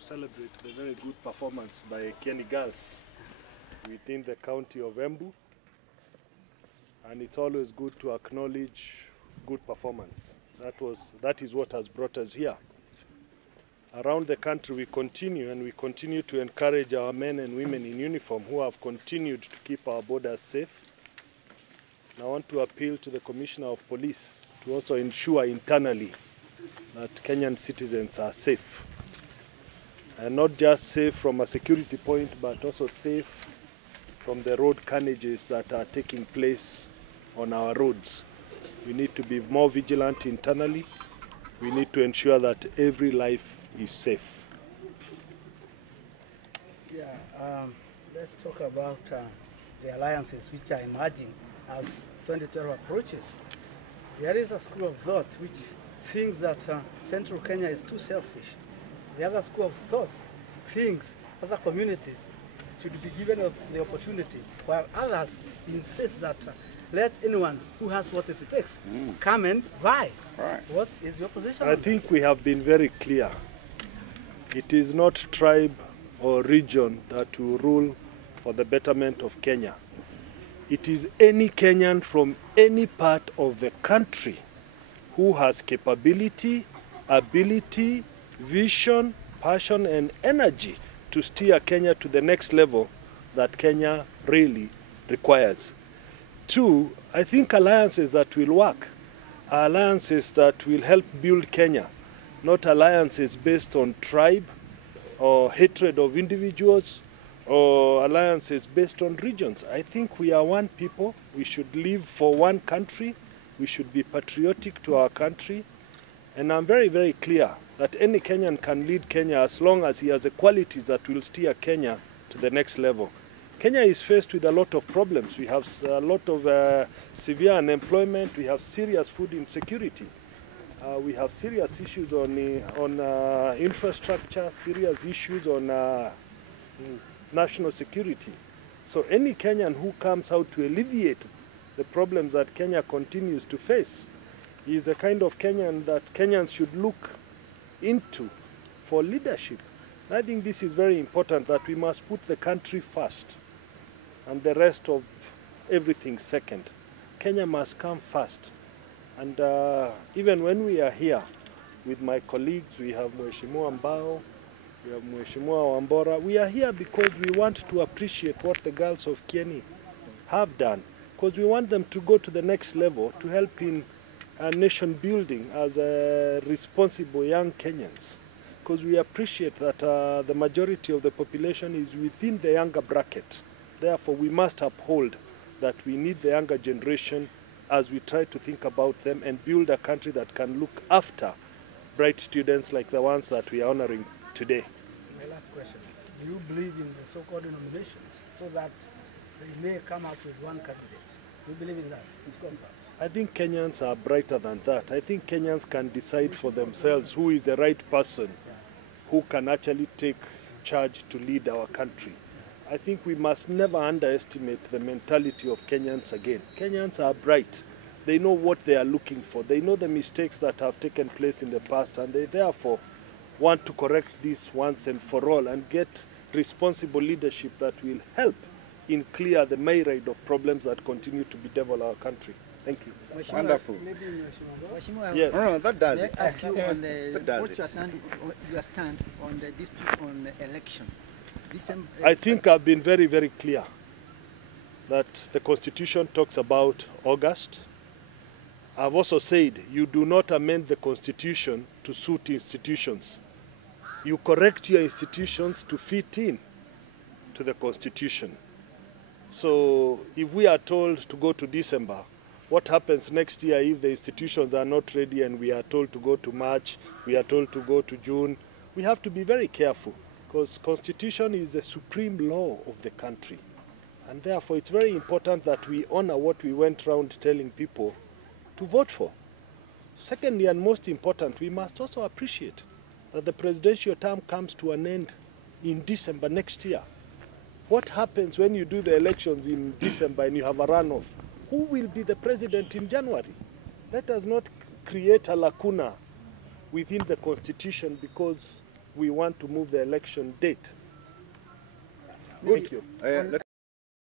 celebrate the very good performance by Kenneth girls within the county of Embu, and it's always good to acknowledge good performance. That is what has brought us here. Around the country we continue to encourage our men and women in uniform who have continued to keep our borders safe. And I want to appeal to the Commissioner of Police to also ensure internally that Kenyan citizens are safe. And not just safe from a security point, but also safe from the road carnages that are taking place on our roads. We need to be more vigilant internally. We need to ensure that every life is safe. Yeah, let's talk about the alliances which are emerging as 2012 approaches. There is a school of thought which thinks that Central Kenya is too selfish. The other school of thought thinks other communities should be given the opportunity, while others insist that let anyone who has what it takes come and buy. Right. What is your position? I think we have been very clear. It is not tribe or region that will rule for the betterment of Kenya. It is any Kenyan from any part of the country who has capability, ability, vision, passion and energy to steer Kenya to the next level that Kenya really requires. Two, I think alliances that will work are alliances that will help build Kenya, not alliances based on tribe or hatred of individuals or alliances based on regions. I think we are one people. We should live for one country. We should be patriotic to our country. And I'm very, very clear that any Kenyan can lead Kenya as long as he has the qualities that will steer Kenya to the next level. Kenya is faced with a lot of problems. We have a lot of severe unemployment. We have serious food insecurity. We have serious issues on infrastructure, serious issues on national security. So any Kenyan who comes out to alleviate the problems that Kenya continues to face is the kind of Kenyan that Kenyans should look into for leadership. I think this is very important, that we must put the country first and the rest of everything second. Kenya must come first. And even when we are here with my colleagues, we have Mheshimiwa Mbao, we have Mheshimiwa Wambora. We are here because we want to appreciate what the girls of Kieni have done, because we want them to go to the next level to help in nation building as responsible young Kenyans, because we appreciate that the majority of the population is within the younger bracket. Therefore, we must uphold that we need the younger generation as we try to think about them and build a country that can look after bright students like the ones that we are honoring today. My last question. Do you believe in the so-called nominations so that they may come out with one candidate? Do you believe in that? It's confirmed. I think Kenyans are brighter than that. I think Kenyans can decide for themselves who is the right person who can actually take charge to lead our country. I think we must never underestimate the mentality of Kenyans again. Kenyans are bright. They know what they are looking for. They know the mistakes that have taken place in the past, and they therefore want to correct this once and for all and get responsible leadership that will help in clear the myriad of problems that continue to bedevil our country. Thank you. Wonderful. Yes. No, that does it. Ask you on the, That does what's it. your stand on the dispute on the election? I think I've been very, very clear that the Constitution talks about August. I've also said you do not amend the Constitution to suit institutions. You correct your institutions to fit in to the Constitution. So if we are told to go to December, what happens next year if the institutions are not ready and we are told to go to March, we are told to go to June? We have to be very careful, because Constitution is the supreme law of the country. And therefore it's very important that we honor what we went around telling people to vote for. Secondly, and most important, we must also appreciate that the presidential term comes to an end in December next year. What happens when you do the elections in December and you have a runoff? Who will be the president in January? Let us not create a lacuna within the Constitution, because we want to move the election date. Maybe Thank you. on-